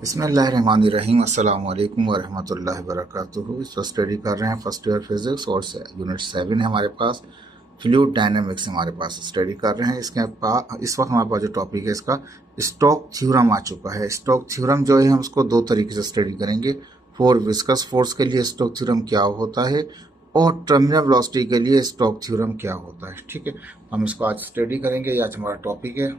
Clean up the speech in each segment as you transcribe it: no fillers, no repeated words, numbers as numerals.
बिस्मिल्लाहिर्रहमानिर्रहीम अस्सलाम वालेकुम वरहमतुल्लाहि वबरकातुहू। इस वक्त स्टडी कर रहे हैं फर्स्ट ईयर फिजिक्स और यूनिट 7 है हमारे पास। फ्लूइड डायनामिक्स हमारे पास स्टडी कर रहे हैं। इस वक्त हमारे पास जो टॉपिक है इसका स्टोक थ्योरम आ चुका है। स्टोक थ्योरम जो है हम उसको दो तरीके से स्टडी करेंगे। फॉर विस्कस फोर्स के लिए स्टोक थ्योरम क्या होता है और टर्मिनल वेलोसिटी के लिए स्टोक थ्योरम क्या होता है। ठीक है, हम इसको आज स्टडी करेंगे। ये आज हमारा टॉपिक है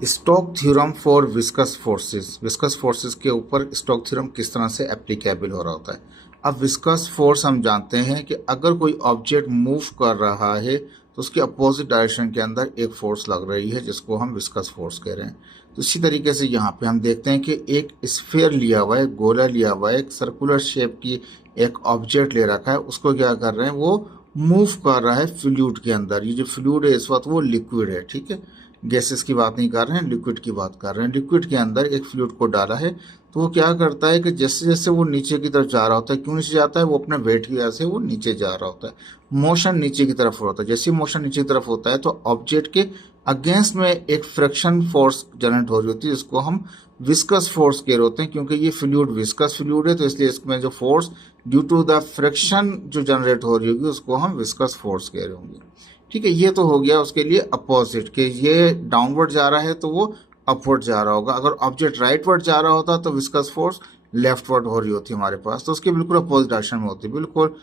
Stokes theorem for viscous forces. Viscous forces के ऊपर स्टोक थ्योरम किस तरह से एप्लीकेबल हो रहा होता है। अब विस्कस फोर्स हम जानते हैं कि अगर कोई ऑब्जेक्ट मूव कर रहा है तो उसके अपोजिट डायरेक्शन के अंदर एक फोर्स लग रही है जिसको हम विस्कस फोर्स कह रहे हैं। तो इसी तरीके से यहाँ पे हम देखते हैं कि एक स्फीयर लिया हुआ है, गोला लिया हुआ है, एक सर्कुलर शेप की एक ऑब्जेक्ट ले रखा है। उसको क्या कर रहे हैं, वो मूव कर रहा है फ्लूइड के अंदर। ये जो फ्लूइड है इस वक्त वो लिक्विड है। ठीक है, गैसेस की बात नहीं कर रहे हैं, लिक्विड की बात कर रहे हैं। लिक्विड के अंदर एक फ्लूइड को डाला है तो वो क्या करता है कि जैसे जैसे वो नीचे की तरफ जा रहा होता है, क्यों नीचे जाता है, वो अपने वेट की वजह से वो नीचे जा रहा होता है। मोशन नीचे की तरफ होता है। जैसे मोशन नीचे की तरफ होता है तो ऑब्जेक्ट के अगेंस्ट में एक फ्रिक्शन फोर्स जनरेट हो रही होती है जिसको हम विस्कस फोर्स कह रहे होते हैं। क्योंकि ये फ्लूइड विस्कस फ्लूइड है तो इसलिए इसमें जो force due to the friction जो जनरेट हो रही होगी उसको हम विस्कस फोर्स कह रहे होंगे। ठीक है, ये तो हो गया उसके लिए अपोजिट के ये डाउनवर्ड जा रहा है तो वो अपवर्ड जा रहा होगा। अगर ऑब्जेक्ट राइटवर्ड जा रहा होता तो विस्कस फोर्स लेफ्टवर्ड हो रही होती हमारे पास, तो उसके बिल्कुल अपोजिट डायरेक्शन में होती है। बिल्कुल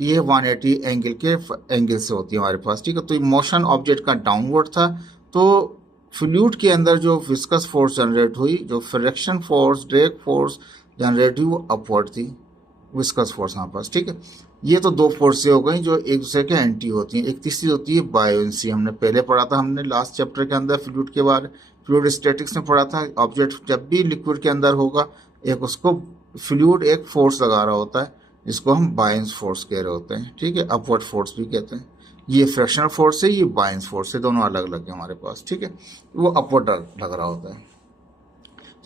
ये 180 एंगल के एंगल से होती है हमारे पास। ठीक है, तो ये मोशन ऑब्जेक्ट का डाउनवर्ड था तो फ्लूइड के अंदर जो विस्कस फोर्स जनरेट हुई, जो friction force drag force generate हुई वो अपवर्ड थी, विस्कस फोर्स हमारे पास। ठीक है, ये तो दो फोर्सें हो गई जो एक दूसरे के एंटी होती हैं। एक तीसरी होती है बायोंसी। हमने पहले पढ़ा था, हमने लास्ट चैप्टर के अंदर फ्लूइड के बारे फ्लूइड स्टैटिक्स में पढ़ा था। ऑब्जेक्ट जब भी लिक्विड के अंदर होगा एक उसको फ्लूइड एक फोर्स लगा रहा होता है जिसको हम बायंस फोर्स कह रहे होते हैं। ठीक है, अपवर्ड फोर्स भी कहते हैं। ये फ्रिक्शनल फोर्स है, ये बायंस फोर्स है, दोनों अलग अलग है हमारे पास। ठीक है, वो अपवर्ड लग रहा होता है।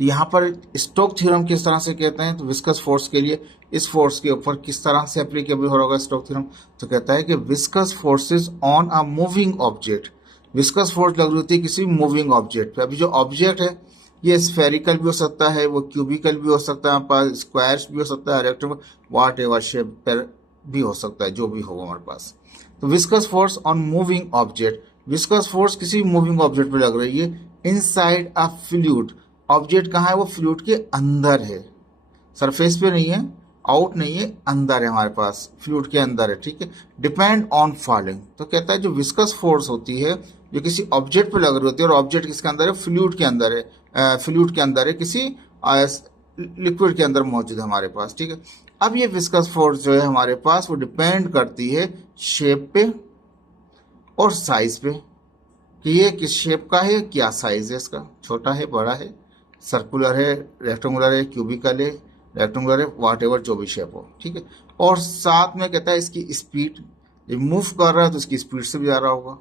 तो यहाँ पर स्टोक थ्योरम किस तरह से कहते हैं, तो विस्कस फोर्स के लिए इस फोर्स के ऊपर किस तरह से एप्लीकेबल हो रहा होगा स्टोक थ्योरम। तो कहता है कि viscous forces on a moving object. Viscous force लग रही होती है किसी मूविंग ऑब्जेक्ट पे। अभी जो ऑब्जेक्ट है ये स्फेरिकल भी हो सकता है, वो क्यूबिकल भी हो सकता है, हमारे पास स्क्वायर्स भी हो सकता है, रेक्टेंगल व्हाट एवर शेप पर भी हो सकता है, जो भी होगा हमारे पास। तो viscous force on moving object, viscous force किसी मूविंग ऑब्जेक्ट पे लग रही है इनसाइड अ फ्लूइड। ऑब्जेक्ट कहाँ है, वो फ्लूइड के अंदर है, सरफेस पे नहीं है, आउट नहीं है, अंदर है हमारे पास, फ्लूइड के अंदर है। ठीक है, डिपेंड ऑन फॉलिंग। तो कहता है जो विस्कस फोर्स होती है जो किसी ऑब्जेक्ट पे लग रही होती है, और ऑब्जेक्ट किसके अंदर है, फ्लूइड के अंदर है, फ्लूइड के अंदर है, किसी लिक्विड के अंदर मौजूद है हमारे पास। ठीक है, अब ये विस्कस फोर्स जो है हमारे पास वो डिपेंड करती है शेप पे और साइज पे कि ये किस शेप का है, क्या साइज है इसका, छोटा है, बड़ा है, सर्कुलर है, रेक्टेंगुलर है, क्यूबिकल है, रेक्टेंगुलर है, वाट एवर जो भी शेप हो। ठीक है, और साथ में कहता है इसकी स्पीड, ये मूव कर रहा है तो इसकी स्पीड से भी जा रहा होगा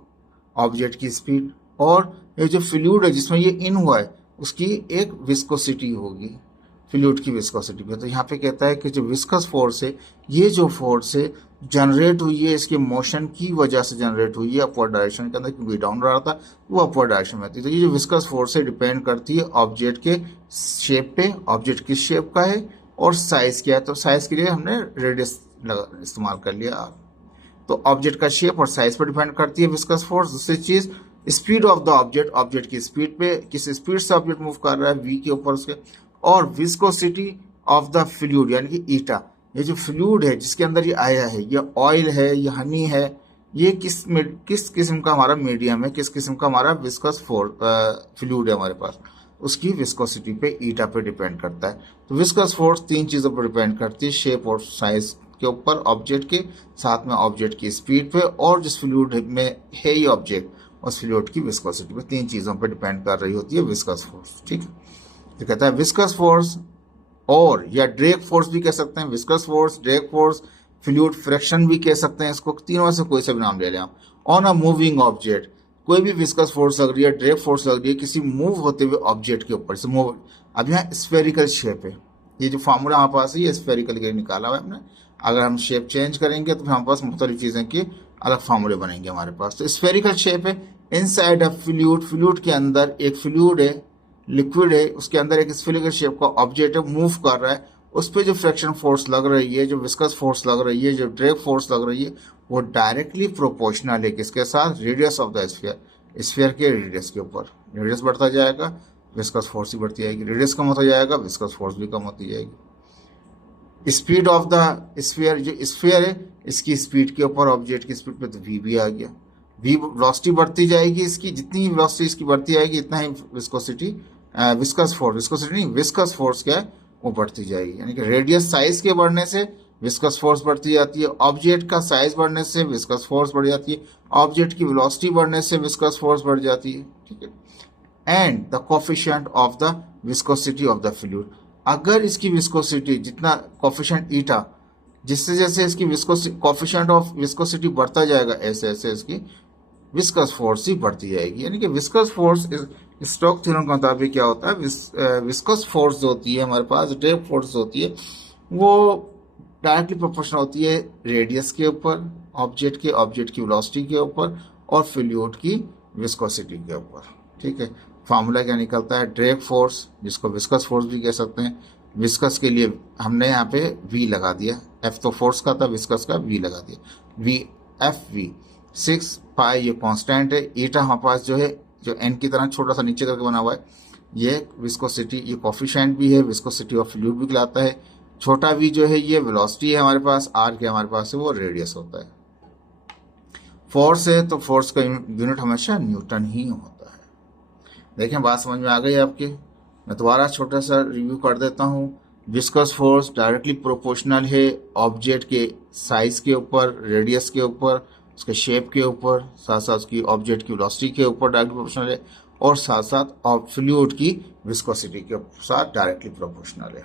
ऑब्जेक्ट की स्पीड, और ये जो फ्लूइड है जिसमें ये इन हुआ है उसकी एक विस्कोसिटी होगी, फ्लूइड की विस्कोसिटी पे। तो यहाँ पे कहता है कि जो विस्कस फोर्स है ये जो फोर्स है जनरेट हुई है इसके मोशन की वजह से जनरेट हुई है अपवर्ड डायरेक्शन के अंदर, क्योंकि डाउन रहा था वो अपवर्ड डायरेक्शन में थी। तो ये जो विस्कस फोर्स है डिपेंड करती है ऑब्जेक्ट के शेप पे, ऑब्जेक्ट किस शेप का है और साइज क्या है। तो साइज के लिए हमने रेडियस इस्तेमाल कर लिया। तो ऑब्जेक्ट का शेप और साइज पर डिपेंड करती है विस्कस फोर्स। दूसरी चीज speed of the object, object की स्पीड पे, किस स्पीड से ऑब्जेक्ट मूव कर रहा है वी के ऊपर उसके, और विस्कोसिटी ऑफ द फ्लूइड यानी कि ईटा, ये जो फ्लूइड है जिसके अंदर ये आया है, ये ऑयल है, ये हनी है, ये किस किस्म का हमारा मीडियम है, किस किस्म का हमारा विस्कस फ्लूइड है हमारे पास, उसकी विस्कोसिटी पे, ईटा पे डिपेंड करता है। तो विस्कस फोर्स तीन चीजों पर डिपेंड करती है, शेप और साइज के ऊपर ऑब्जेक्ट के, साथ में ऑब्जेक्ट की स्पीड पे, और जिस फ्लूइड में है ये ऑब्जेक्ट उस फ्लूइड की विस्कोसिटी पे, तीन चीजों पर डिपेंड कर रही होती है विस्कस फोर्स। ठीक है, तो कहता है विस्कस फोर्स, और या ड्रैग फोर्स भी कह सकते हैं, viscous force, drag force, fluid friction भी कह सकते हैं इसको, तीनों में से कोई सा भी नाम ले लें आप। ऑन अ मूविंग ऑब्जेक्ट, कोई भी विस्कस फोर्स लग रही है, ड्रैग फोर्स लग रही है किसी मूव होते हुए ऑब्जेक्ट के ऊपर से मूव। अब यहाँ स्फेरिकल शेप है, ये जो फार्मूला हमारे पास है ये स्फेरिकल के लिए निकाला हुआ है हमने। अगर हम शेप चेंज करेंगे तो हमारे पास मुख्तलिफ चीजें के अलग फार्मूले बनेंगे हमारे पास। तो स्फेरिकल शेप है, इनसाइड अ फ्लूइड, फ्लूइड के अंदर एक फ्लूइड है, लिक्विड है उसके अंदर एक स्फेरिकल शेप का ऑब्जेक्ट है, मूव कर रहा है, उस पर जो फ्रिक्शन फोर्स लग रही है, जो विस्कस फोर्स लग रही है, जो ड्रैग फोर्स लग रही है, वो डायरेक्टली प्रोपोर्शनल है किसके साथ, radius of the sphere, sphere के रेडियस के ऊपर। रेडियस बढ़ता जाएगा, विस्कस फोर्स ही बढ़ती जाएगी, रेडियस कम होता जाएगा, विस्कस फोर्स भी कम होती जाएगी। स्पीड ऑफ द स्फीयर, जो स्फीयर है इसकी स्पीड के ऊपर, ऑब्जेक्ट की स्पीड पे, तो वी भी आ गया। वी वेलोसिटी बढ़ती जाएगी इसकी, जितनी वेलोसिटी इसकी बढ़ती जाएगी इतना ही विस्कोसिटी, विस्कस फोर्स, विस्कोसिटी नहीं, विस्कस फोर्स क्या है वो बढ़ती जाएगी। यानी कि रेडियस साइज के बढ़ने से विस्कस फोर्स बढ़ती जाती है, ऑब्जेक्ट का साइज बढ़ने से विस्कस फोर्स बढ़ जाती है, ऑब्जेक्ट की वेलोसिटी बढ़ने से विस्कस फोर्स बढ़ जाती है। ठीक है। And the coefficient of the viscosity of the fluid, अगर इसकी विस्कोसिटी जितना कोफिशिएंट ईटा, जिससे जैसे इसकी कोफिशिएंट ऑफ विस्कोसिटी बढ़ता जाएगा ऐसे ऐसे इसकी विस्कस फोर्स ही बढ़ती जाएगी। यानी कि विस्कस फोर्स, स्टोक्स थ्योरम के मुताबिक क्या होता है, विस्कस फोर्स जो होती है हमारे पास, ड्रैग फोर्स होती है, वो डायरेक्टली प्रोपोर्शनल होती है रेडियस के ऊपर, ऑब्जेक्ट की वेलोसिटी के ऊपर, और फ्लूइड की विस्कोसिटी के ऊपर। ठीक है। फार्मूला क्या निकलता है, ड्रैग फोर्स, जिसको विस्कस फोर्स भी कह सकते हैं, विस्कस के लिए हमने यहाँ पे वी लगा दिया, एफ तो फोर्स का था, विस्कस का वी लगा दिया, वी एफ वी 6 पाई ये कांस्टेंट है, ईटा हमारे पास जो है जो एन की तरह छोटा सा नीचे करके बना हुआ है, ये विस्कोसिटी, ये कोफिशिएंट भी है, विस्कोसिटी ऑफ फ्लूइड भी कहलाता है। छोटा वी जो है ये वेलोसिटी है हमारे पास, आर के हमारे पास है वो रेडियस होता है। फोर्स है तो फोर्स का यूनिट हमेशा न्यूटन ही होता है। देखें बात समझ में आ गई आपकी। मैं दोबारा छोटा सा रिव्यू कर देता हूँ। विस्कस फोर्स डायरेक्टली प्रोपोर्शनल है ऑब्जेक्ट के साइज के ऊपर, रेडियस के ऊपर, उसके शेप के ऊपर, साथ साथ उसकी ऑब्जेक्ट की वेलोसिटी के ऊपर डायरेक्टली प्रोपोर्शनल है, और साथ साथ फ्लूइड की विस्कोसिटी के साथ डायरेक्टली प्रोपोर्शनल है।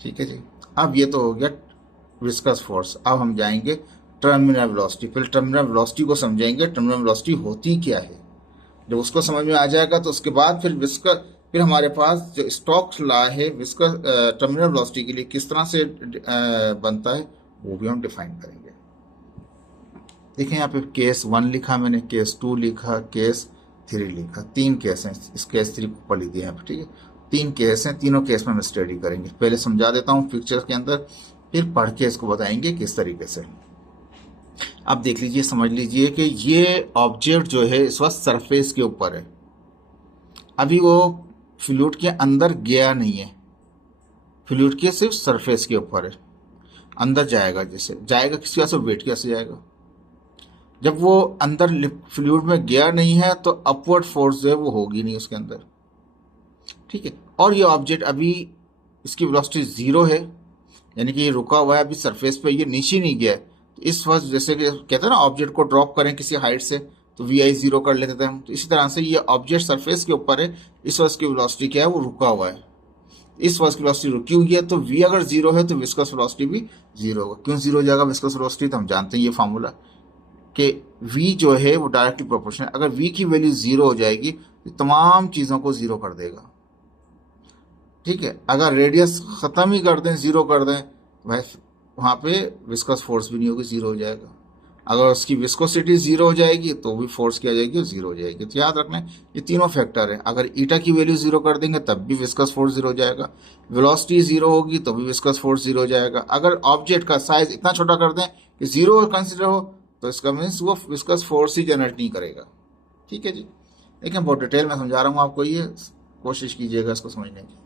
ठीक है जी। अब ये तो हो गया विस्कस फोर्स। अब हम जाएंगे टर्मिनल वेलोसिटी। पहले टर्मिनल वेलोसिटी को समझेंगे, टर्मिनल वेलोसिटी होती क्या है। जब उसको समझ में आ जाएगा तो उसके बाद फिर हमारे पास जो स्टोक्स लॉ है विस्कस टर्मिनल वेलोसिटी के लिए किस तरह से बनता है वो भी हम डिफाइन करेंगे। देखें यहाँ पे केस 1 लिखा मैंने, केस 2 लिखा, केस 3 लिखा, 3 केस हैं। इस केस 3 को पढ़ लीजिए यहाँ पे। ठीक है। 3 केस हैं, तीनों केस में हम स्टडी करेंगे। पहले समझा देता हूँ पिक्चर के अंदर, फिर पढ़ के इसको बताएंगे किस तरीके से। अब देख लीजिए, समझ लीजिए कि ये ऑब्जेक्ट जो है इस वक्त सरफेस के ऊपर है, अभी वो फ्लूइड के अंदर गया नहीं है, फ्लूइड के सिर्फ सरफेस के ऊपर है। अंदर जाएगा, जैसे जाएगा किसी से वेट कैसे जाएगा। जब वो अंदर फ्लूइड में गया नहीं है तो अपवर्ड फोर्स जो है वो होगी नहीं उसके अंदर। ठीक है। और ये ऑब्जेक्ट अभी इसकी वेलोसिटी 0 है, यानी कि ये रुका हुआ है अभी सरफेस पे, ये नीचे नहीं गया है। तो इस वक्त जैसे कि कहते हैं ना ऑब्जेक्ट को ड्रॉप करें किसी हाइट से तो VI 0 कर लेते थे हम, तो इसी तरह से ये ऑब्जेक्ट सरफेस के ऊपर है, इस वक्त की वेलोसिटी क्या है वो रुका हुआ है। इस वक्त की वेलोसिटी रुकी हुई है, तो V अगर 0 है तो विस्कस वेलोसिटी भी 0 होगा। क्यों 0 हो जाएगा विस्कस वेलोसिटी, तो हम जानते हैं ये फार्मूला कि V जो है वो डायरेक्टली प्रोपोर्शनल है। अगर V की वैल्यू 0 हो जाएगी तो तमाम चीज़ों को 0 कर देगा। ठीक है। अगर रेडियस ख़त्म ही कर दें, 0 कर दें, वहाँ पे विस्कस फोर्स भी नहीं होगी, 0 हो जाएगा। अगर उसकी विस्कोसिटी 0 हो जाएगी तो भी फोर्स क्या जाएगी, 0 हो जाएगी। तो याद रखना ये तीनों फैक्टर है। अगर ईटा की वैल्यू 0 कर देंगे तब भी विस्कस फोर्स 0 हो जाएगा, वेलोसिटी 0 होगी तो भी विस्कस फोर्स 0 हो जाएगा। अगर ऑब्जेक्ट का साइज इतना छोटा कर दें कि 0 कंसिडर हो तो इसका मीन्स वो विस्कस फोर्स ही जनरेट नहीं करेगा। ठीक है जी। देखिए बहुत डिटेल में समझा रहा हूँ आपको, ये कोशिश कीजिएगा इसको समझने की।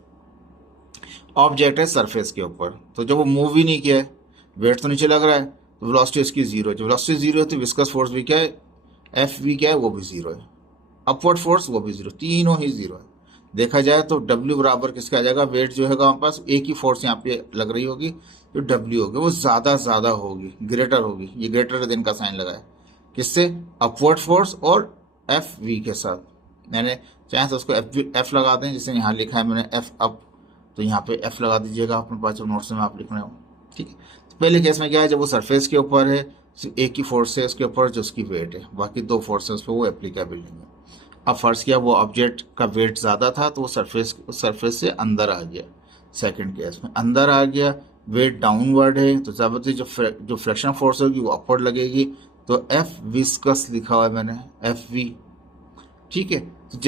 ऑब्जेक्ट है सरफेस के ऊपर, तो जब वो मूव ही नहीं किया है, वेट तो नीचे लग रहा है, तो वेलोसिटी इसकी 0 है। जब वेलोसिटी 0 है तो विस्कस फोर्स भी क्या है, FV क्या है वो भी 0 है, अपवर्ड फोर्स वो भी 0, तीनों ही 0 है। देखा जाए तो W बराबर किसका आ जाएगा, वेट जो है हमारे पास एक ही फोर्स यहाँ पे लग रही होगी, जो W होगी वो ज़्यादा होगी, ग्रेटर होगी। ये ग्रेटर देन का साइन लगाया किससे, अपवर्ड फोर्स और FV के साथ। मैंने चाहे तो उसको F लगा दें, जैसे यहाँ लिखा है मैंने F अप, तो यहाँ पे F लगा दीजिएगा अपने पास जब नोट्स में आप लिख रहे हो। ठीक है। तो पहले केस में क्या है, जब वो सरफेस के ऊपर है एक ही फोर्स है उसके ऊपर जो उसकी वेट है, बाकी 2 फोर्सेस पे वो एप्लीकेबल नहीं है। अब फर्ज किया वो ऑब्जेक्ट का वेट ज़्यादा था तो वो सरफेस से अंदर आ गया। सेकंड केस में अंदर आ गया, वेट डाउनवर्ड है तो ज़बरदस्ती जो फ्रिक्शन फोर्स होगी वो अपवर्ड लगेगी, तो F विस्कस लिखा हुआ है मैंने, FV। ठीक है। तो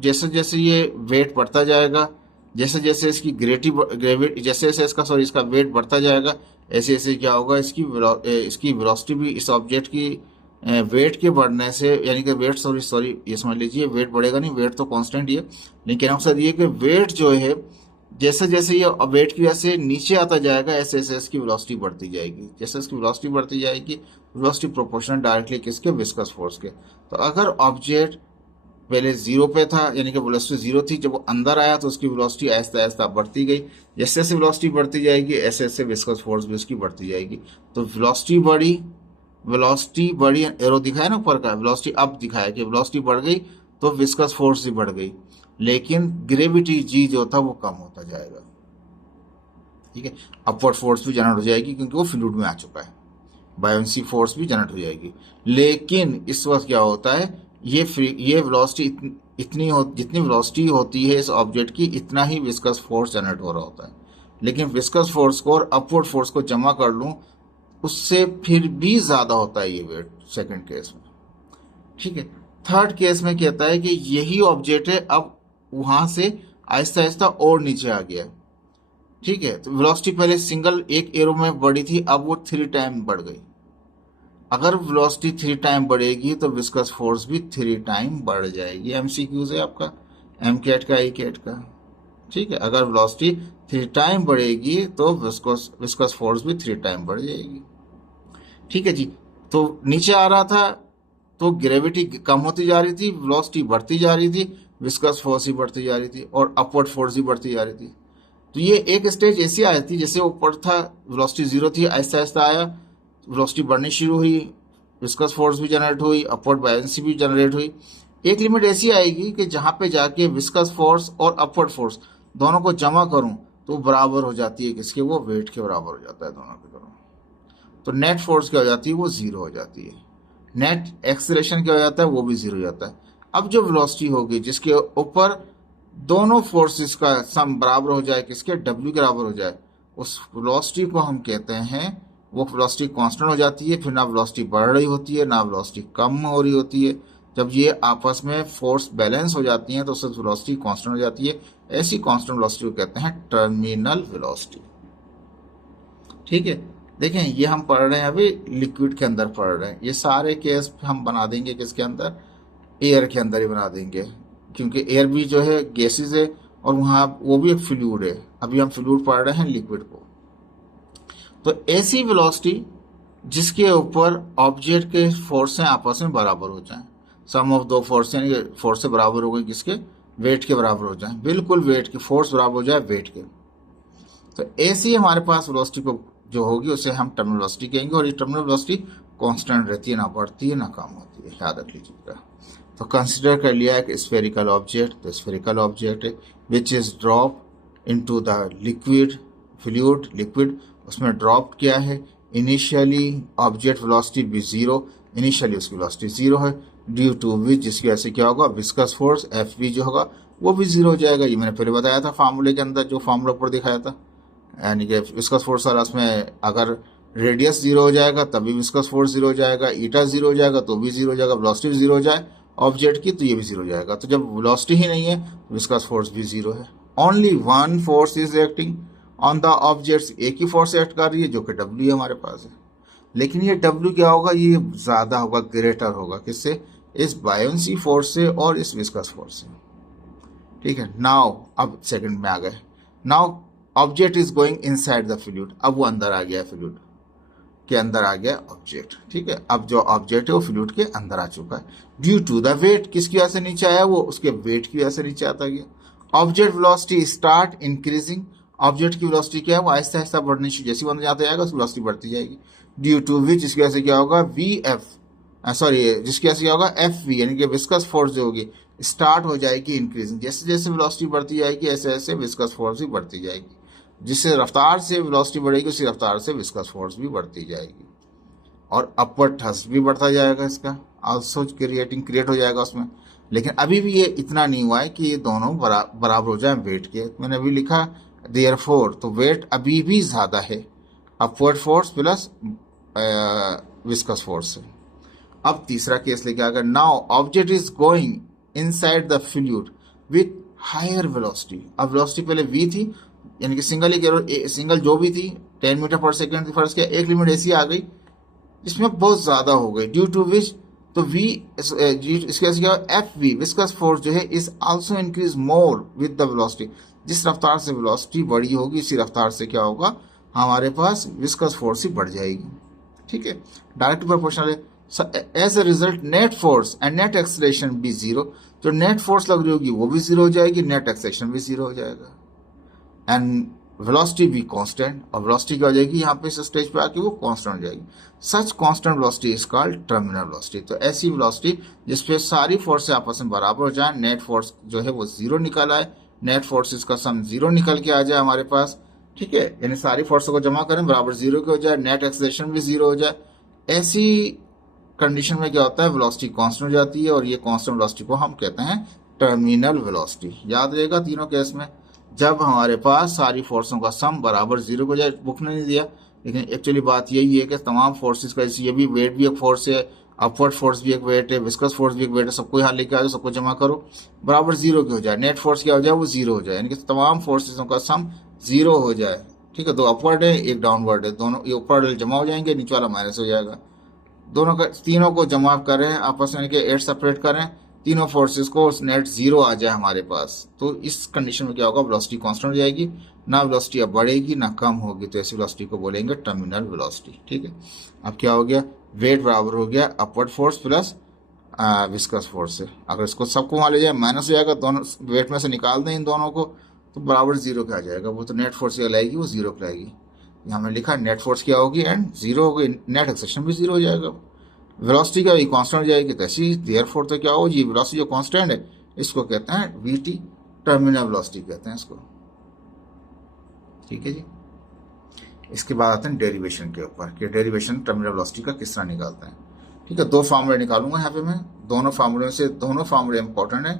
जैसे जैसे ये वेट बढ़ता जाएगा, जैसे जैसे इसकी ग्रेविटी जैसे जैसे इसका वेट बढ़ता जाएगा, ऐसे ऐसे क्या होगा, इसकी वेलोसिटी भी इस ऑब्जेक्ट की वेट के बढ़ने से, यानी कि वेट सॉरी सॉरी ये समझ लीजिए, वेट बढ़ेगा नहीं, वेट तो कांस्टेंट ही है, लेकिन कहने का मकसद ये कि वेट जो है जैसे जैसे ये वेट की वजह से नीचे आता जाएगा, ऐसे ऐसे इसकी वेलोसिटी बढ़ती जाएगी। जैसे इसकी वेलोसिटी बढ़ती जाएगी, वेलोसिटी प्रोपोर्शनल डायरेक्टली किसके, विस्कस फोर्स के। तो अगर ऑब्जेक्ट पहले जीरो पे था, यानी कि वेलोसिटी जीरो थी, जब वो अंदर आया तो उसकी वेलोसिटी आहिस्ता आहिस्ता बढ़ती गई। जैसे जैसे वेलोसिटी बढ़ती जाएगी, ऐसे ऐसे विस्कस फोर्स भी उसकी बढ़ती जाएगी। तो वेलोसिटी बढ़ी, एरो दिखाया ना ऊपर का, वेलोसिटी अप दिखाया कि वेलोसिटी बढ़ गई तो विस्कस फोर्स भी बढ़ गई, लेकिन ग्रेविटी जी जो था वो कम होता जाएगा। ठीक है, अपवर्ड फोर्स भी जनरेट हो जाएगी क्योंकि वो फ्लूइड में आ चुका है, बायोंसी फोर्स भी जनरेट हो जाएगी। लेकिन इस वक्त क्या होता है, ये वेलोसिटी जितनी वेलोसिटी होती है इस ऑब्जेक्ट की, इतना ही विस्कस फोर्स जनरेट हो रहा होता है। लेकिन विस्कस फोर्स को और अपवर्ड फोर्स को जमा कर लूं, उससे फिर भी ज्यादा होता है ये वेट सेकंड केस में। ठीक है, थर्ड केस में कहता है कि यही ऑब्जेक्ट है, अब वहां से आहिस्ता आहिस्ता और नीचे आ गया। ठीक है, तो वेलोसिटी पहले सिंगल एक एरो में बढ़ी थी, अब वो 3 टाइम बढ़ गई। अगर वेलोसिटी 3 टाइम बढ़ेगी तो विस्कस फोर्स भी 3 टाइम बढ़ जाएगी। एमसीक्यूज है आपका, एम कैट का, आई कैट का। ठीक है, अगर वेलोसिटी 3 टाइम बढ़ेगी तो विस्कस फोर्स भी 3 टाइम बढ़ जाएगी। ठीक है जी, तो नीचे आ रहा था तो ग्रेविटी कम होती जा रही थी, वेलोसिटी बढ़ती जा रही थी, विस्कस फोर्स ही बढ़ती जा रही थी और अपवर्ड फोर्स ही बढ़ती जा रही थी। तो ये एक स्टेज ऐसी आई थी, जैसे ऊपर था वेलोसिटी जीरो थी, आहिस्ता आहिस्ता आया, वेलोसिटी बढ़नी शुरू हुई, विस्कस फोर्स भी जनरेट हुई, अपवर्ड बायंसी भी जनरेट हुई। एक लिमिट ऐसी आएगी कि जहां पे जाके विस्कस फोर्स और अपवर्ड फोर्स दोनों को जमा करूं तो बराबर हो जाती है किसके, वो वेट के बराबर हो जाता है दोनों के दोनों। तो नेट फोर्स क्या हो जाती है, वो जीरो हो जाती है। नेट एक्सेलरेशन क्या हो जाता है, वो भी जीरो हो जाता है। अब जो वेलोसिटी होगी जिसके ऊपर दोनों फोर्सेस का सम बराबर हो जाए, किसके, डब्ल्यू के बराबर हो जाए, उस वेलोसिटी को हम कहते हैं, वो वेलोसिटी कांस्टेंट हो जाती है। फिर ना वेलोसिटी बढ़ रही होती है ना वेलोसिटी कम हो रही होती है। जब ये आपस में फोर्स बैलेंस हो जाती हैं तो उससे वेलोसिटी कांस्टेंट हो जाती है। ऐसी कांस्टेंट वेलोसिटी को कहते हैं टर्मिनल वेलोसिटी। ठीक है, देखें ये हम पढ़ रहे हैं अभी लिक्विड के अंदर पढ़ रहे हैं, ये सारे केस हम बना देंगे किसके अंदर, एयर के अंदर ही बना देंगे, क्योंकि एयर भी जो है गैसेस है और वहां वो भी एक फ्लूइड है। अभी हम फ्लूइड पढ़ रहे हैं लिक्विड को। तो ऐसी वेलोसिटी जिसके ऊपर ऑब्जेक्ट के फोर्स आपस में बराबर हो जाएं, सम ऑफ दो फोर्स यानी फोर्स से बराबर हो गई किसके, वेट के बराबर हो जाए, बिल्कुल वेट के, फोर्स बराबर हो जाए वेट के। तो ऐसी हमारे पास वेलोसिटी को जो होगी उसे हम टर्मिनल वेलोसिटी कहेंगे, और ये टर्मिनल वेलोसिटी कांस्टेंट रहती है, ना बढ़ती है ना कम होती है, याद रख लीजिएगा। तो कंसिडर कर लिया एक स्फेरिकल ऑब्जेक्ट, तो spherical object which is drop into the liquid, उसमें ड्रॉप किया है। इनिशियली ऑब्जेक्ट वेलोसिटी भी जीरो, इनिशियली उसकी वेलोसिटी जीरो है, ड्यू टू विच जिसकी वजह से क्या होगा, विस्कस फोर्स एफ वी जो होगा वो भी जीरो हो जाएगा। ये मैंने पहले बताया था फार्मूले के अंदर, जो फार्मूला ऊपर दिखाया था, यानी कि विस्कस फोर्स वाला, उसमें अगर रेडियस जीरो हो जाएगा तभी विस्कस फोर्स जीरो हो जाएगा, ईटा जीरो हो जाएगा तो भी जीरो हो जाएगा, वेलोसिटी भी जीरो हो जाए ऑब्जेक्ट की तो ये भी जीरो हो जाएगा। तो जब वेलोसिटी ही नहीं है विस्कस फोर्स भी जीरो है। Only one force is acting on the objects, एक ही फोर्स एक्ट कर रही है जो कि डब्ल्यू हमारे पास है। लेकिन ये डब्ल्यू क्या होगा, ये ज्यादा होगा, ग्रेटर होगा किससे, इस बायोंसी फोर्स से और इस विस्कस फोर्स से। ठीक है, नाउ अब सेकंड में आ गए। Now object is going inside the fluid, अब वो अंदर आ गया, फ्लूइड के अंदर आ गया ऑब्जेक्ट। ठीक है, अब जो ऑब्जेक्ट है वो फ्लूइड के अंदर आ चुका है। ड्यू टू द वेट, किसकी वजह से नीचे आया, वो उसके वेट की वजह से नीचे आता गया। Object velocity start increasing, object की वेलोसिटी क्या है, वो आहिस्ता आहिस्ता बढ़नी शुरू, जैसे अंदर जाता जाएगा उसकी वेलोसिटी बढ़ती जाएगी। ड्यू टू विच, जिसकी वजह से क्या होगा, वी एफ सॉरी जिसकी वजह से क्या होगा, एफ वी, यानी कि विस्कस फोर्स जो होगी स्टार्ट हो जाएगी इंक्रीजिंग। जैसे जैसे वेलोसिटी बढ़ती जाएगी ऐसे ऐसे विस्कस फोर्स भी बढ़ती जाएगी। जिससे रफ्तार से वेलोसिटी बढ़ेगी उसी रफ्तार से विस्कस फोर्स भी बढ़ती जाएगी, और अपवर्ड थ्रस्ट भी बढ़ता जाएगा, इसका आल्सो क्रिएट हो जाएगा उसमें। लेकिन अभी भी ये इतना नहीं हुआ है कि ये दोनों बराबर हो जाए वेट के। मैंने अभी लिखा देयरफॉर, तो वेट अभी भी ज्यादा है upward force plus viscous force से। अब तीसरा केस लेके आ गया, now object is going inside the fluid with higher velocity. अब वेलोसिटी पहले v थी, यानी कि सिंगल सिंगल जो भी थी 10 मीटर पर सेकेंड थी, फर्स्ट किया एक लिमिट ऐसी आ गई इसमें बहुत ज्यादा हो गई, ड्यू टू विच तो v इसके क्या एफ वी विस्कस फोर्स जो है is also increase more with the velocity. जिस रफ्तार से वेलोसिटी बड़ी होगी इसी रफ्तार से क्या होगा हमारे पास विस्कस फोर्स ही बढ़ जाएगी। ठीक है, डायरेक्ट प्रोपोर्शनल है। As a result net force and net acceleration भी जीरो, जो नेट फोर्स लग रही होगी वो भी जीरो हो जाएगी, नेट एक्सेलरेशन भी जीरो हो जाएगा एंड वेलोसिटी भी कांस्टेंट, और वेलोसिटी क्या हो जाएगी यहाँ पे इस स्टेज पे आके वो कांस्टेंट हो जाएगी। Such constant velocity is called terminal velocity. तो ऐसी वेलोसिटी जिसपे सारी फोर्स आपस में बराबर हो जाए, नेट फोर्स जो है वो जीरो निकल आए, नेट फोर्सेस का सम जीरो निकल के आ जाए हमारे पास। ठीक है, यानी सारी फोर्सों को जमा करें बराबर जीरो के हो जाए, नेट एक्सेलरेशन भी जीरो हो जाए। ऐसी कंडीशन में क्या होता है वेलोसिटी कांस्टेंट हो जाती है, और ये कांस्टेंट वेलोसिटी को हम कहते हैं टर्मिनल वेलोसिटी। याद रहेगा तीनों केस में जब हमारे पास सारी फोर्सों का सम बराबर जीरो हो जाए। बुक ने नहीं दिया, लेकिन एक्चुअली बात यही है कि तमाम फोर्सेस का, ये भी वेट भी एक फोर्स है, अपवर्ड फोर्स भी एक वेट है, विस्कस फोर्स भी एक वेट है, सबको यहाँ लेके आ जाओ, सबको जमा करो बराबर जीरो के हो जाए, नेट फोर्स क्या हो जाए वो जीरो हो जाए, यानी कि तमाम फोर्सेसों का सम जीरो हो जाए। ठीक है, दो अपवर्ड है एक डाउनवर्ड है, दोनों ये ऊपर जमा हो जाएंगे, नीचे वाला माइनस हो जाएगा। दोनों का तीनों को जमा करें आपस में, एट सेपरेट करें तीनों फोर्सेस को, नेट जीरो आ जाए हमारे पास। तो इस कंडीशन में क्या होगा वेलोसिटी कांस्टेंट हो जाएगी, ना वेलोसिटी अब बढ़ेगी ना कम होगी, तो ऐसी वेलोसिटी को बोलेंगे टर्मिनल वेलोसिटी। ठीक है, अब क्या हो गया वेट बराबर हो गया upward force plus viscous force से। अगर इसको सबको वहां ले जाए माइनस हो जाएगा, दोनों वेट में से निकाल दें इन दोनों को तो बराबर जीरो के आ जाएगा, वो तो नेट फोर्स लाएगी वो जीरो पे आएगी। यहाँ में लिखा नेट फोर्स क्या होगी एंड जीरो होगी, नेट एक्सेलरेशन भी जीरो हो जाएगा, वेलोसिटी क्या होगी कांस्टेंट हो जाएगी। तो ऐसी देयरफॉर तो क्या हो जी वेलोसिटी जो कांस्टेंट है इसको कहते हैं वीटी, टर्मिनल वेलोसिटी कहते हैं इसको। ठीक है जी, इसके बाद आते हैं डेरिवेशन के ऊपर कि डेरिवेशन टर्मिनल वेलोसिटी का किस तरह निकालते हैं। ठीक है, दो फार्मूले निकालूंगा यहाँ पे मैं, दोनों फार्मूले से दोनों फार्मूले इंपॉर्टेंट है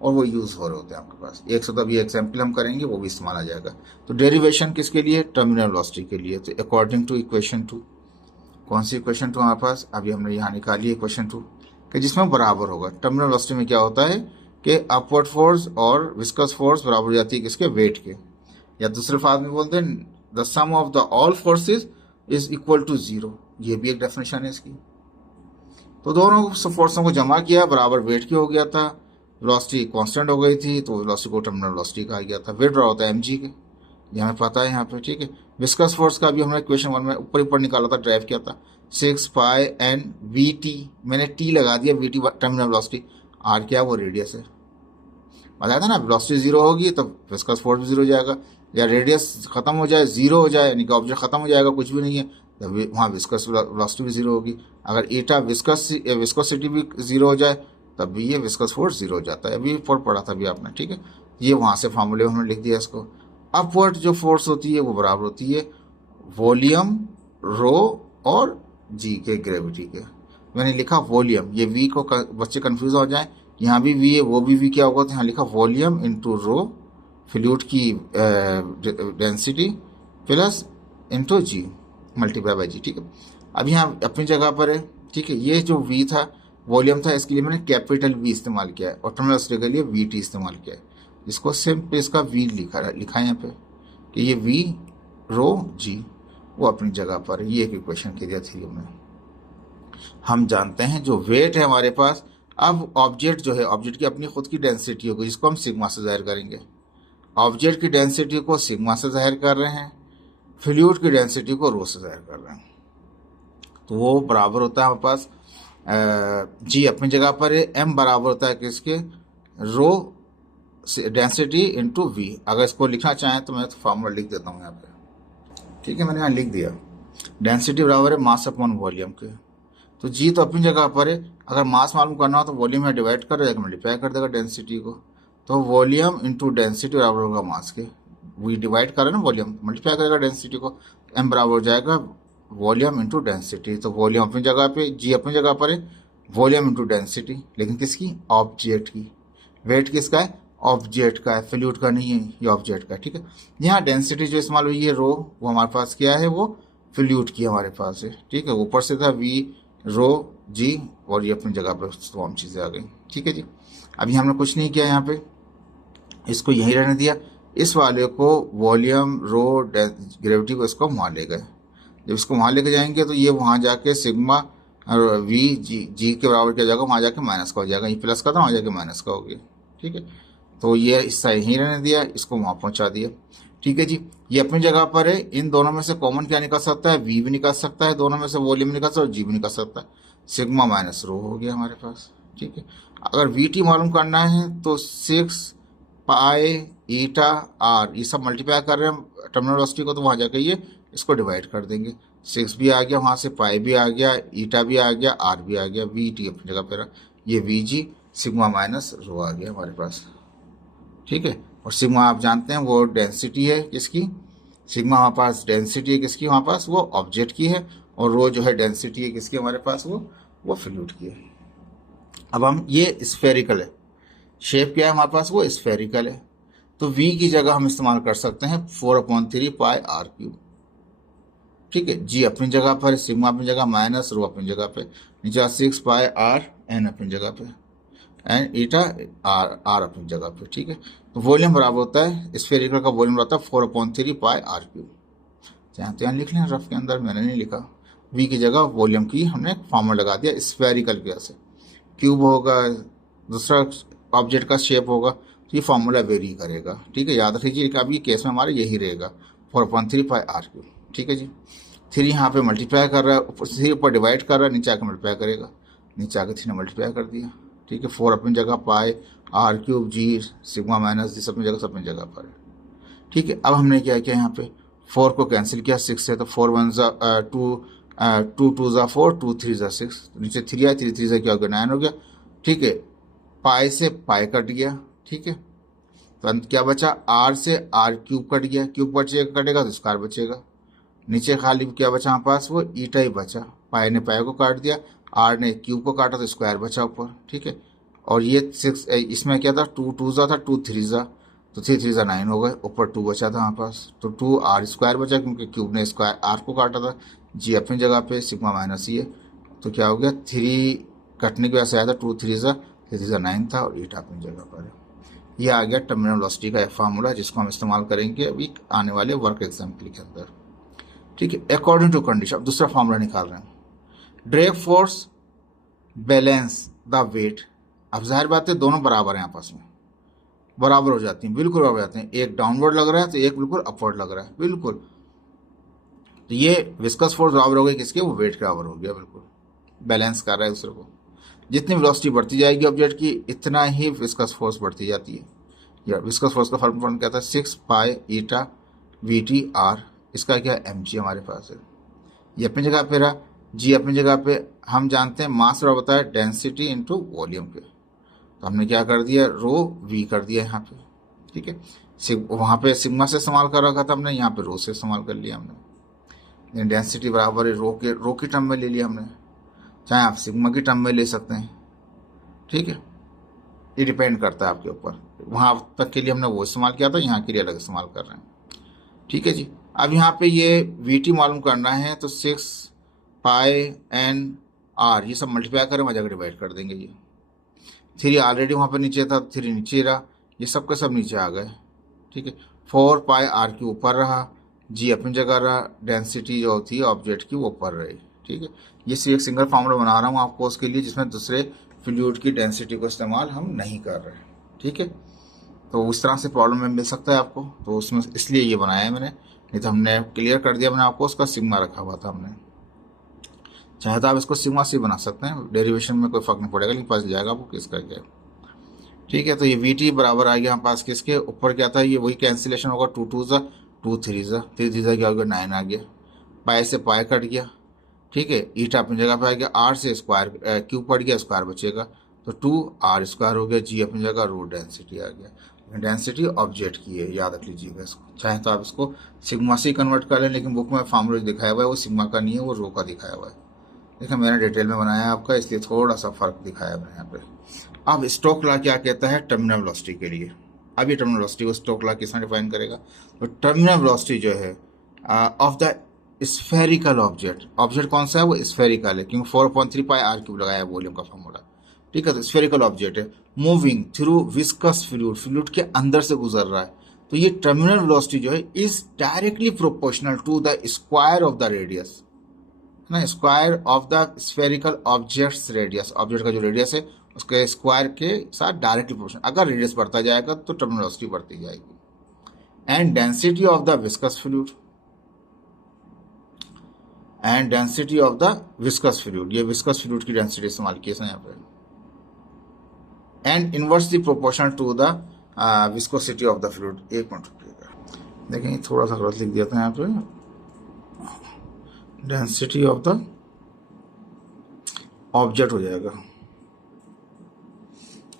और वो यूज हो रहे होते हैं आपके पास। एक से तभी एग्जाम्पल हम करेंगे वो भी इस्तेमाल आ जाएगा। तो डेरिवेशन किसके लिए टर्मिनल वेलोसिटी के लिए, तो अकॉर्डिंग टू इक्वेशन 2, कौन सी इक्वेशन 2 हमारे पास अभी हमने यहाँ निकाली है इक्वेशन 2 कि जिसमें बराबर होगा टर्मिनल वेलोसिटी में क्या होता है कि अपवर्ड फोर्स और विस्कस फोर्स बराबर हो जाती है किसके वेट के, या दूसरे फार्म में बोलते हैं the sum of the all forces is equal to zero, ये भी एक डेफिनेशन है इसकी। तो दोनों फोर्सों को जमा किया बराबर वेट की हो गया था, वेलोसिटी कांस्टेंट हो गई थी तो वेलोसिटी को टर्मिनल वेलोसिटी कहा गया था। वेट बराबर होता है mg के, ये हमें पता है यहाँ पे। ठीक है, विस्कस फोर्स का भी हमने क्वेश्चन 1 में ऊपर निकाला था, ड्राइव किया था 6 पाई एन वी टी, मैंने टी लगा दिया, V T terminal velocity, R क्या वो रेडियस है, बताया था ना वेलोसिटी जीरो होगी तो विस्कस फोर्स भी जीरो हो जाएगा, या रेडियस खत्म हो जाए जीरो हो जाए यानी कि ऑब्जेक्ट खत्म हो जाएगा कुछ भी नहीं है तो वहाँ विस्कस वेलोसिटी भी जीरो होगी। अगर ईटा विस्कोसिटी भी जीरो हो जाए तब भी ये विस्कस फोर्स जीरो हो जाता है, अभी ऊपर पढ़ा था अभी आपने। ठीक है, ये वहाँ से फार्मूले हमने लिख दिया इसको। अपवर्ड जो फोर्स होती है वो बराबर होती है वॉल्यूम रो और जी के ग्रेविटी के। मैंने लिखा वॉल्यूम, ये वी को बच्चे कंफ्यूज हो जाए, यहाँ भी वी है वो भी वी क्या होगा, तो यहाँ लिखा वॉल्यूम इंटू रो फ्लूइड की density plus into g multiply by g. ठीक है, अब यहाँ अपनी जगह पर है। ठीक है, ये जो वी था वॉल्यूम था इसके लिए मैंने कैपिटल वी इस्तेमाल किया है, और टर्मिनल वेलोसिटी के लिए वी टी इस्तेमाल किया है, जिसको सिंपल इसका वी लिखा है यहाँ पे कि ये वी रो जी वो अपनी जगह पर है। ये एक इक्वेशन के दिया थी हमने। हम जानते हैं जो वेट है हमारे पास, अब ऑब्जेक्ट जो है ऑब्जेक्ट की अपनी खुद की डेंसिटी होगी जिसको हम सिग्मा से जाहिर करेंगे। ऑब्जेक्ट की डेंसिटी को सिग्मा से जाहिर कर रहे हैं, फ्लूइड की डेंसिटी को रो से जाहिर कर रहे हैं, तो वो बराबर होता है हमारे पास जी अपनी जगह पर है, एम बराबर होता है किसके रो डेंसिटी इंटू वी। अगर इसको लिखना चाहें तो मैं तो फार्मूला लिख देता हूँ यहाँ पे। ठीक है, मैंने यहाँ लिख दिया डेंसिटी बराबर है मास अपॉन वॉल्यूम के, तो जी तो अपनी जगह पर है, अगर मास मालूम करना हो तो वॉल्यूम में डिवाइड कर देगा मल्टीप्लाई कर देगा डेंसिटी को, तो वॉल्यूम इंटू डेंसिटी बराबर होगा मास के, वी डिवाइड कर रहे ना वॉल्यूम मल्टीप्लाई करेगा डेंसिटी को, एम बराबर हो जाएगा वॉल्यूम इंटू डेंसिटी। तो वॉल्यूम अपनी जगह पे, जी अपनी जगह पर है, वॉल्यूम इंटू डेंसिटी, लेकिन किसकी ऑब्जेक्ट की, वेट किसका है ऑब्जेक्ट का है, फ्लूइड का नहीं है, ये ऑब्जेक्ट का। ठीक है, यहाँ डेंसिटी जो इस्तेमाल हुई है रो वो हमारे पास क्या है वो फ्लूइड की हमारे पास है। ठीक है, ऊपर से था वी रो जी और ये अपनी जगह पर तमाम चीज़ें आ गई। ठीक है जी, अभी हमने कुछ नहीं किया यहाँ पे, इसको यहीं रहने दिया। इस वाले को वॉल्यूम रो ग्रेविटी को इसको वहाँ ले गए। जब इसको वहाँ लेके जाएंगे तो ये वहाँ जाके सिग्मा वी जी के बराबर क्या जाएगा, वहाँ जाके माइनस का हो जाएगा। ये प्लस का था, वहाँ जाके माइनस का हो गया। ठीक है, तो ये हिस्सा यहीं रहने दिया, इसको वहाँ पहुँचा दिया। ठीक है जी, ये अपनी जगह पर है। इन दोनों में से कॉमन क्या निकल सकता है, वी भी निकल सकता है, दोनों में से वॉल्यूम निकल सकता है और जी भी निकल सकता है। सिग्मा माइनस रो हो गया हमारे पास। ठीक है, अगर वी टी मालूम करना है तो 6 पाई ईटा आर, ये सब मल्टीप्लाई कर रहे हैं टर्मिनल वेलोसिटी को, तो वहाँ जाके ये इसको डिवाइड कर देंगे। 6 भी आ गया, वहाँ से पाई भी आ गया, ईटा भी आ गया, आर भी आ गया, वी टी अपनी जगह पर, ये V G sigma minus rho आ गया हमारे पास। ठीक है, और सिग्मा आप जानते हैं वो डेंसिटी है किसकी, सिग्मा हमारे पास डेंसिटी है किसकी, हमारे पास वो ऑब्जेक्ट की है, और रो जो है डेंसिटी है किसकी हमारे पास, वो फ्लूइड की है। अब हम ये स्फेरिकल है, शेप क्या है हमारे पास, वो स्फेरिकल है, तो v की जगह हम इस्तेमाल कर सकते हैं 4/3 पाई आर क्यूब। ठीक है, g अपनी जगह पर, सिग्मा अपनी जगह, माइनस रो अपनी जगह पे, नीचे 6 पाई आर एन अपनी जगह पे, एंड ईटा आर अपनी जगह पे। ठीक है, तो वॉल्यूम बराबर होता है, स्फेरिकल का वॉल्यूम रहता है 4/3 पाई आर क्यूब। चाहे तो यहाँ लिख लें रफ के अंदर, मैंने नहीं लिखा। v की जगह वॉल्यूम की हमने फॉर्मूला लगा दिया स्फेरिकल की वजह से। क्यूब होगा, दूसरा ऑब्जेक्ट का शेप होगा, तो ये फॉर्मूला वेरी करेगा। ठीक है, याद रखिए कि अभी केस में हमारा यही रहेगा 4/3 पाई आर क्यूब। ठीक है जी, 3 यहाँ पे मल्टीप्लाई कर रहा है, ऊपर 3 ऊपर डिवाइड कर रहा है, नीचे आके मल्टीप्लाई करेगा, नीचे आके 3 ने मल्टीप्लाई कर दिया। ठीक है, 4 अपनी जगह, pi R cube G sigma minus G अपनी जगह पर है। ठीक है, अब हमने क्या किया, यहाँ पे 4 को कैंसिल किया 6 से, तो 4 1 2 2 ज़ा 4 2 3 ज़ा 6, नीचे 3 आया, 3 3 ज़ा क्या हो गया 9 हो गया। ठीक है, पाई से पाई कट गया। ठीक है, तो अंत क्या बचा, आर से आर क्यूब कट गया, क्यूब कटेगा तो स्क्वायर बचेगा। नीचे खाली क्या बचा हमारे पास, वो ईटा ही बचा, पाई ने पाई को काट दिया, आर ने क्यूब को काटा तो स्क्वायर बचा ऊपर। ठीक है, और ये 6 इसमें क्या था, 2 2 ज़ा था, 2 3 ज़ा, तो 3 3 ज़ा 9 हो गए, ऊपर 2 बचा था हमारे पास, तो 2 आर स्क्वायर बचा क्योंकि क्यूब ने स्क्वायर आर को काटा था। जी अपनी जगह पे, सिग्मा माइनस ये, तो क्या हो गया 3 कटने की वजह से आया था, 2 3 ज़ा 3 ज़ा 9 था, और ईटा अपनी जगह पर है। ये आ गया टर्मिनल वेलोसिटी का फार्मूला, जिसको हम इस्तेमाल करेंगे अभी आने वाले वर्क एग्जाम्पल के अंदर। ठीक है, अकॉर्डिंग टू कंडीशन। अब दूसरा फार्मूला निकाल रहे हैं, drag force balance the weight. अब जाहिर बात है दोनों बराबर हैं, आपस में बराबर हो जाती हैं, बिल्कुल बराबर हो जाते हैं। एक डाउनवर्ड लग रहा है तो एक बिल्कुल अपवर्ड लग रहा है, बिल्कुल। तो ये विस्कस फोर्स बराबर हो गई किसके, वो वेट के बराबर हो गया, बिल्कुल बैलेंस कर रहा है दूसरे को। जितनी वेलोसिटी बढ़ती जाएगी ऑब्जेक्ट की, इतना ही विस्कस फोर्स बढ़ती जाती है। या विस्कस फोर्स का फॉर्मूला क्या था, 6 पाई ईटा वी टी आर, इसका क्या एम जी हमारे पास है। ये अपनी जगह पे रहा, जी अपनी जगह पे। हम जानते हैं मास बराबर होता है डेंसिटी इंटू वॉल्यूम के, तो हमने क्या कर दिया, रो वी कर दिया यहाँ पे। ठीक है, वहाँ पे सिग्मा से इस्तेमाल कर रखा था हमने, यहाँ पे रो से इस्तेमाल कर लिया हमने। डेंसिटी बराबर है रो की टर्म में ले लिया हमने, चाहे आप सिग्मा की टर्म में ले सकते हैं। ठीक है, ये डिपेंड करता है आपके ऊपर। वहाँ तक के लिए हमने वो इस्तेमाल किया था, यहाँ के लिए अलग इस्तेमाल कर रहे हैं। ठीक है जी, अब यहाँ पे ये वी टी मालूम करना है, तो 6 पाई एन आर ये सब मल्टीप्लाई करें, वहाँ जाकर डिवाइड कर देंगे। ये 3 ऑलरेडी वहाँ पर नीचे था, 3 नीचे रहा, ये सब के सब नीचे आ गए। ठीक है, 4 पाई आर के ऊपर रहा, जी अपनी जगह रहा, डेंसिटी जो थी ऑब्जेक्ट की वो ऊपर रही। ठीक है, ये सिर्फ एक सिंगल फार्मूला बना रहा हूँ आपको उसके लिए, जिसमें दूसरे फ्लूइड की डेंसिटी को इस्तेमाल हम नहीं कर रहे। ठीक है, तो उस तरह से प्रॉब्लम में मिल सकता है आपको, तो उसमें इसलिए ये बनाया है मैंने, नहीं तो हमने क्लियर कर दिया मैंने आपको, उसका सिग्मा रखा हुआ था हमने। चाहे तो आप इसको सिग्मा से बना सकते हैं, डेरिवेशन में कोई फर्क नहीं पड़ेगा, लेकिन पता जाएगा आपको किसका क्या। ठीक है, तो ये वी टी बराबर आ गया हमारे पास किसके ऊपर, क्या था, ये वही कैंसिलेशन होगा, 2 2 ज़ा 2 3 ज़ा 3 3 ज़ा क्या हो गया 9 आ गया, पाई से पाई कट गया। ठीक है, ईटा अपनी जगह पे आ गया, आर से स्क्वायर क्यूब पड़ गया, स्क्वायर बचेगा, तो 2 आर स्क्वायर हो गया, जी अपनी जगह, रो डेंसिटी आ गया। डेंसिटी ऑब्जेक्ट की है, याद रख लीजिएगा इसको। चाहे तो आप इसको सिग्मा से कन्वर्ट कर लें, लेकिन बुक में फार्मूला दिखाया हुआ है वो सिग्मा का नहीं है, वो रो का दिखाया हुआ है। देखिए मैंने डिटेल में बनाया है आपका, इसलिए थोड़ा सा फर्क दिखाया मैंने यहाँ पे। अब स्टोक लॉ क्या कहता है टर्मिनल वेलोसिटी के लिए। अब ये टर्मिनल वेलोसिटी को स्टोक लॉ किसने डिफाइन करेगा, तो टर्मिनल वेलोसिटी जो है ऑफ द स्फेरिकल ऑब्जेक्ट कौन सा है, वो स्फेरिकल है, क्योंकि 4/3 पाई आर क्यूब लगाया है वॉल्यूम का फॉर्मूला। ठीक है, तो स्फेरिकल ऑब्जेक्ट है, moving through viscous fluid, fluid के अंदर से गुजर रहा है, तो ये टर्मिनल वेलोसिटी जो है is directly proportional to the square of the radius, है ना, square of the spherical objects radius, object का जो रेडियस है उसके स्क्वायर के साथ डायरेक्टली प्रोपोर्शनल, अगर रेडियस बढ़ता जाएगा तो टर्मिनल वेलोसिटी बढ़ती जाएगी। And density of the viscous fluid, and density of the viscous fluid, ये विस्कस फ्लूइड की डेंसिटी इस्तेमाल की है यहाँ पे, and inversely proportional to the viscosity of the fluid. एक मिनट रुकिएगा, देखेंगे थोड़ा सा गलत लिख दिया था यहाँ पे, डेंसिटी ऑफ द ऑब्जेक्ट हो जाएगा,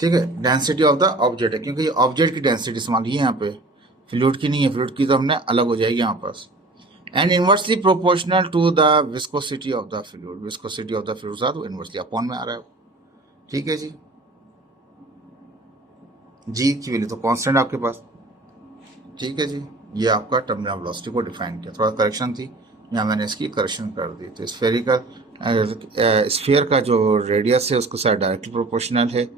ठीक है, डेंसिटी ऑफ द ऑब्जेक्ट है, क्योंकि ये ऑब्जेक्ट की डेंसिटी इस्तेमाल की है यहाँ पे, फ्लूइड की नहीं है, फ्लूइड की तो हमने अलग हो जाएगी यहाँ पास। And inversely proportional to the viscosity of the fluid, viscosity of the fluid साथ वो इनवर्सली अपॉन में आ रहा है, ठीक है जी। जी की वैल्यू तो कांस्टेंट आपके पास, ठीक है जी। ये आपका टर्मिनल वेलोसिटी को डिफाइन किया, थोड़ा करेक्शन थी यहाँ मैंने इसकी करेक्शन कर दी। तो स्फेरिकल स्फीयर का जो रेडियस है उसके साथ डायरेक्टली प्रोपोर्शनल है,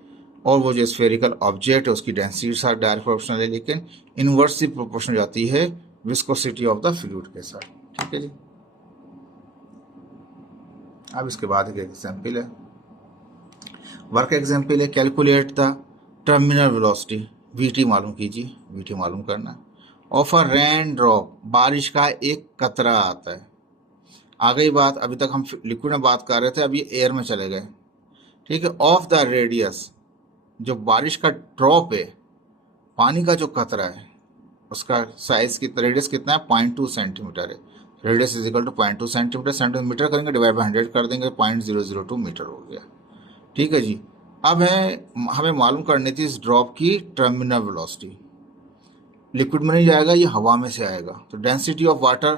और वो जो स्फेरिकल ऑब्जेक्ट है उसकी डेंसिटी के साथ डायरेक्ट प्रोपोर्शनल है, लेकिन इनवर्सली प्रोपोर्शनल जाती है विस्कोसिटी ऑफ द फ्लूइड के साथ, ठीक है जी। अब इसके बाद एक एग्जाम्पल है, वर्क एग्जाम्पल है, calculate the terminal velocity, VT मालूम कीजिए, वीटी मालूम करना, ऑफ अ रेन ड्रॉप, बारिश का एक कतरा आता है। आ गई बात, अभी तक हम लिक्विड में बात कर रहे थे, अभी एयर में चले गए, ठीक है। ऑफ द रेडियस, जो बारिश का ड्रॉप है, पानी का जो कतरा है उसका साइज कितना, रेडियस कितना है, 0.2 सेंटीमीटर है, radius is equal to 0.2 centimetre, centimetre करेंगे डिवाइड बाय 100 कर देंगे, 0.002 मीटर हो गया, ठीक है जी। अब है हमें मालूम करनी थी इस ड्रॉप की टर्मिनल वेलोसिटी, लिक्विड में नहीं जाएगा, ये हवा में से आएगा, तो डेंसिटी ऑफ वाटर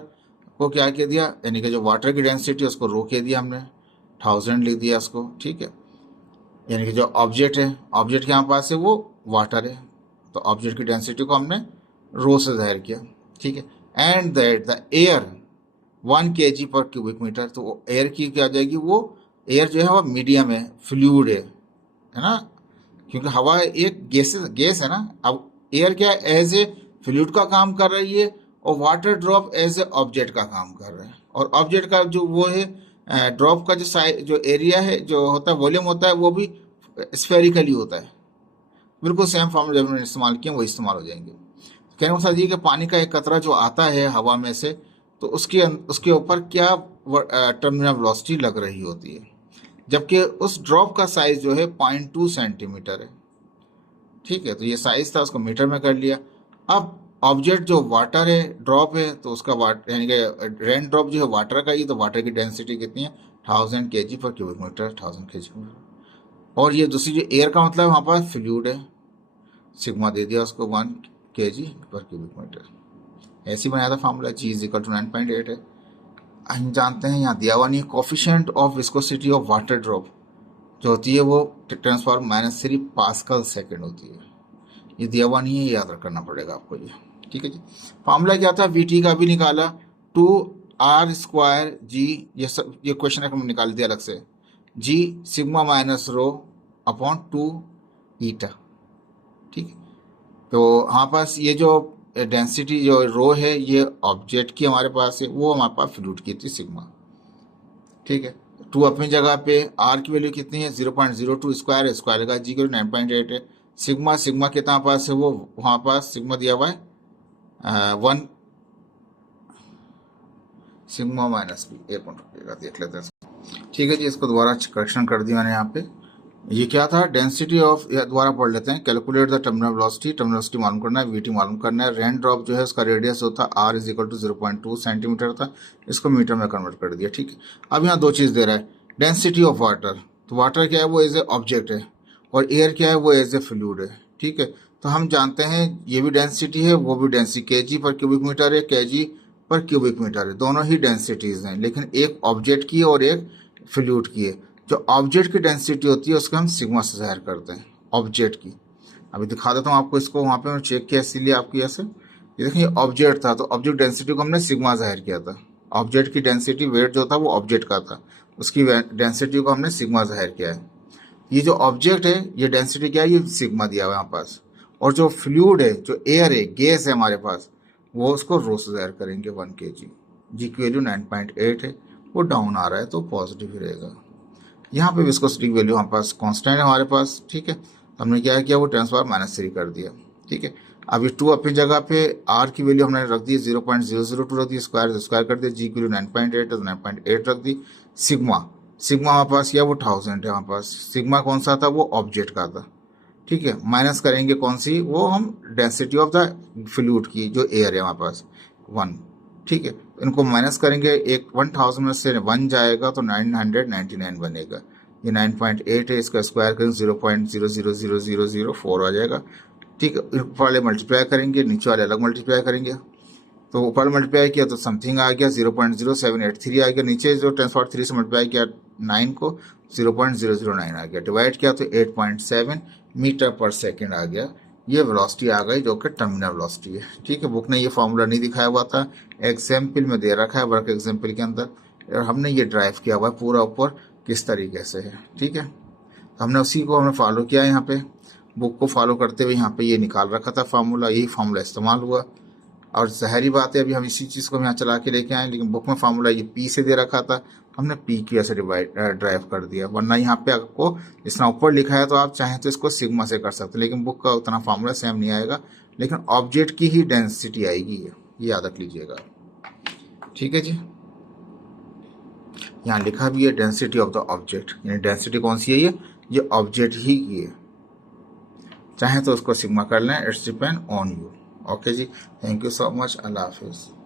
को क्या कह दिया, यानी कि जो वाटर की डेंसिटी है उसको रो कह दिया हमने, 1000 लिख दिया उसको, ठीक है। यानी कि जो ऑब्जेक्ट है, ऑब्जेक्ट के यहाँ पास है वो वाटर है, तो ऑब्जेक्ट की डेंसिटी को हमने रो से जाहिर किया, ठीक है। And that the air 1 kg पर क्यूबिक मीटर, तो एयर की क्या जाएगी, वो एयर जो है वो मीडियम है, फ्लूइड है ना, क्योंकि हवा एक गैस है ना। अब एयर क्या एज ए फ्लूइड का काम कर रही है, और water drop as a object का काम कर रहा है, और ऑब्जेक्ट का जो वो है ड्रॉप का जो साइज, जो एरिया है, जो होता है वॉल्यूम होता है, वो भी स्फेरिकली होता है, बिल्कुल सेम फॉर्मूला जब हमने इस्तेमाल किए वो इस्तेमाल हो जाएंगे। कहने का मतलब ये कि पानी का एक कतरा जो आता है हवा में से, तो उसके ऊपर क्या टर्मिनल वेलोसिटी लग रही होती है, जबकि उस ड्रॉप का साइज जो है 0.2 सेंटीमीटर है, ठीक है। तो ये साइज था, उसको मीटर में कर लिया। अब ऑब्जेक्ट जो वाटर है, ड्रॉप है, तो उसका वाटर यानी कि रेन ड्रॉप जो है वाटर का ही, तो वाटर की डेंसिटी कितनी है, 1000 kg पर क्यूबिक मीटर, 1000 kg। और ये दूसरी जो एयर का मतलब वहाँ पर फ्लूइड है, सिग्मा दे दिया उसको 1 kg पर क्यूबिक मीटर, ऐसे ही बनाया था formula, g is equal to 9.8 है। हम जानते हैं यहाँ दिया हुआ नहीं, coefficient of viscosity of water drop जो होती है वो ट्रांसफॉर्म -3 पास्कल सेकेंड होती है, ये दिया हुआ नहीं है, याद रखना पड़ेगा आपको ये, ठीक है जी। फॉर्मूला क्या था, वीटी का भी निकाला, 2r²g, ये सब ये क्वेश्चन है हमने निकाल दिया अलग से, जी सिग्मा माइनस रो अपॉन 2 ईटा, ठीक है। तो हमारे पास ये जो डेंसिटी जो रो है ये ऑब्जेक्ट की हमारे पास है, वो हमारे पास फ्लूइड की थी सिग्मा, ठीक है। 2 अपनी जगह पे, आर की वैल्यू कितनी है 0.02 स्क्वायर है, स्क्वायर का जी की 9.8 है, सिग्मा कितना पास है, वो वहाँ पास सिग्मा दिया हुआ है 1 सिग्मा माइनस बी, एक मिनट रुकिएगा देख लेते हैं, ठीक है जी। इसको दोबारा करेक्शन कर दिया मैंने यहाँ पे, ये क्या था, डेंसिटी ऑफ, दोबारा पढ़ लेते हैं, calculate the terminal velocity, terminal velocity मालूम करना है, वीटी मालूम करना है, रेन ड्रॉप जो है उसका रेडियस जो था R is equal to 0.2 centimetre था, इसको मीटर में कन्वर्ट कर दिया, ठीक है। अब यहाँ दो चीज़ दे रहा है, डेंसिटी ऑफ वाटर, तो वाटर क्या है वो एज ए ऑब्जेक्ट है, और एयर क्या है वो एज ए फ्लूइड है, ठीक है। तो हम जानते हैं ये भी डेंसिटी है, वो भी डेंसिटी, kg पर क्यूबिक मीटर है, kg पर क्यूबिक मीटर है, दोनों ही डेंसिटीज हैं, लेकिन एक ऑब्जेक्ट की और एक फ्लूइड की है। जो ऑब्जेक्ट की डेंसिटी होती है उसको हम सिग्मा से जाहिर करते हैं, ऑब्जेक्ट की। अभी दिखा देता हूँ आपको इसको, वहाँ पे मैं चेक किया इसीलिए आपकी ऐसे, ये देखिए ऑब्जेक्ट था, तो ऑब्जेक्ट डेंसिटी को हमने सिग्मा जाहिर किया था, ऑब्जेक्ट की डेंसिटी वेट जो था वो ऑब्जेक्ट का था, उसकी डेंसिटी को हमने सिग्मा जाहिर किया है। ये जो ऑब्जेक्ट है ये डेंसिटी क्या है, ये सिग्मा दिया हुआ है यहाँ पास, और जो फ्लूइड है, जो एयर है, गैस है हमारे पास, वो उसको रो से ज़ाहिर करेंगे 1 kg। जी की वैल्यू 9.8 है, वो डाउन आ रहा है तो पॉजिटिव ही रहेगा। यहाँ पे विस्कोसिटी की वैल्यू हमारे पास कांस्टेंट है हमारे पास, ठीक है। हमने क्या किया, वो 10⁻³ कर दिया, ठीक है। अब ये 2 अपनी जगह पे, आर की वैल्यू हमने रख दी 0.002 रख दी, स्क्वायर कर दिया, जी की वैल्यू 9.8 है तो 9.8 रख दी। सिग्मा सिग्मा हमारे पास क्या, वो 1000 है हमारे पास। सिग्मा कौन सा था, वो ऑब्जेक्ट का था, ठीक है। माइनस करेंगे कौन सी, वो हम डेंसिटी ऑफ द फ्लूइड की, जो एयर है हमारे पास 1, ठीक है। इनको माइनस करेंगे, एक 1000 में से 1 जाएगा तो 999 बनेगा। ये 9.8 है, इसका स्क्वायर करेंगे 0.000004 आ जाएगा, ठीक है। ऊपर वाले मल्टीप्लाई करेंगे, नीचे वाले अलग मल्टीप्लाई करेंगे, तो ऊपर मल्टीप्लाई किया तो समथिंग आ गया 0.0783 आ गया, नीचे जो 10⁻³ से मल्टीप्लाई किया 9 को 0.009 आ गया, डिवाइड किया तो 8.7 मीटर पर सेकेंड आ गया। ये वेलोसिटी आ गई जो कि टर्मिनल वेलोसिटी है, ठीक है। बुक ने ये फॉर्मूला नहीं दिखाया हुआ था, एग्जाम्पल में दे रखा है वर्क एग्जाम्पल के अंदर, और हमने ये ड्राइव किया हुआ है पूरा ऊपर किस तरीके से है, ठीक है। तो हमने उसी को हमने फॉलो किया, यहाँ पे बुक को फॉलो करते हुए यहाँ पे ये निकाल रखा था फार्मूला, यही फार्मूला इस्तेमाल हुआ। और ज़ाहिरी बात है अभी हम इसी चीज़ को यहाँ चला के लेके आए, लेकिन बुक में फार्मूला ये पी से दे रखा था, हमने पी की वजह से ड्राइव कर दिया। वरना यहाँ पे आपको जितना ऊपर लिखा है तो आप चाहें तो इसको सिग्मा से कर सकते हैं, लेकिन बुक का उतना फार्मूला सेम नहीं आएगा, लेकिन ऑब्जेक्ट की ही डेंसिटी आएगी, ये याद रख लीजिएगा, ठीक है जी। यहाँ लिखा भी है डेंसिटी ऑफ द ऑब्जेक्ट, यानी डेंसिटी कौन सी है, ये ऑब्जेक्ट ही की है। चाहे तो उसको सिग्मा कर लें, it's depend on you. Okay जी, थैंक यू सो मच, अल्लाह हाफिज़।